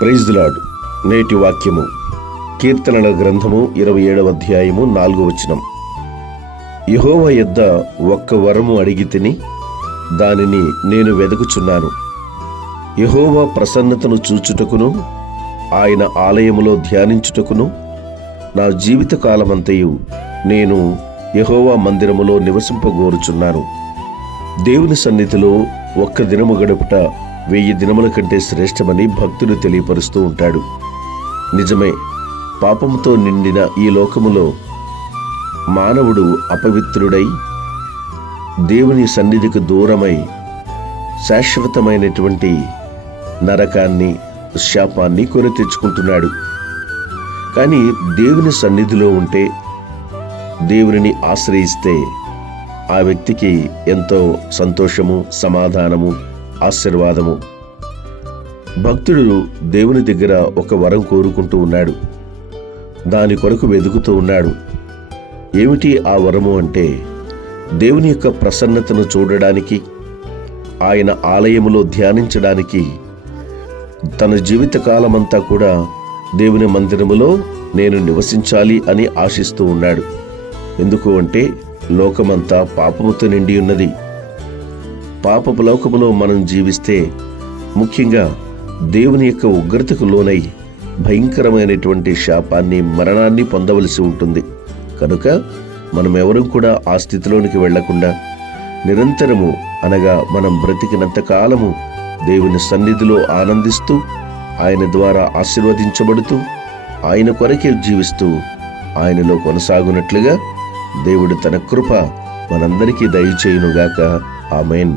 Praise the lord. నేటి వాక్యము కీర్తనల గ్రంథము 27వ అధ్యాయము 4వ వచనం. యెహోవా యొద్ద ఒక్క వరము అడిగి తిని దానిని నేను వెదకుచున్నాను. యెహోవా ప్రసన్నతను చూచుటకును ఆయన ఆలయములో ధ్యానించుటకును నా జీవిత కాలమంతయు నేను యెహోవా మందిరములో నివసింపగోరుచున్నాను. దేవుని సన్నిధిలో ఒక్క దినము గడుపుట 1000 దినముల కంటే శ్రేష్టమని భక్తుడు తెలియపరుస్తూ ఉంటాడు. నిజమే, పాపముతో నిండిన ఈ లోకములో మానవుడు అపవిత్రుడై దేవుని సన్నిధికి దూరమై శాశ్వతమైనటువంటి నరకాన్ని, శాపాన్ని కొని తెచ్చుకుంటున్నాడు. కానీ దేవుని సన్నిధిలో ఉంటే, దేవునిని ఆశ్రయిస్తే ఆ వ్యక్తికి ఎంతో సంతోషము, సమాధానము, ఆశీర్వాదము. భక్తుడు దేవుని దగ్గర ఒక వరం కోరుకుంటూ ఉన్నాడు. దాని కొరకు వెతుకుతూ ఉన్నాడు. ఏమిటి ఆ వరము అంటే, దేవుని యొక్క ప్రసన్నతను చూడడానికి, ఆయన ఆలయములో ధ్యానించడానికి, తన జీవిత కాలమంతా కూడా దేవుని మందిరములో నేను నివసించాలి అని ఆశిస్తూ ఉన్నాడు. ఎందుకు అంటే, లోకమంతా పాపముతో నిండి ఉన్నది. పాపపు లోకములో మనం జీవిస్తే ముఖ్యంగా దేవుని యొక్క ఉగ్రతకు లోనై భయంకరమైనటువంటి శాపాన్ని, మరణాన్ని పొందవలసి ఉంటుంది. కనుక మనం ఎవరూ కూడా ఆ స్థితిలోనికి వెళ్లకుండా నిరంతరము, అనగా మనం బ్రతికినంత కాలము దేవుని సన్నిధిలో ఆనందిస్తూ, ఆయన ద్వారా ఆశీర్వదించబడుతూ, ఆయన కొరకే జీవిస్తూ ఆయనలో కొనసాగునట్లుగా దేవుడు తన కృప మనందరికీ దయచేయునుగాక. ఆమేన్.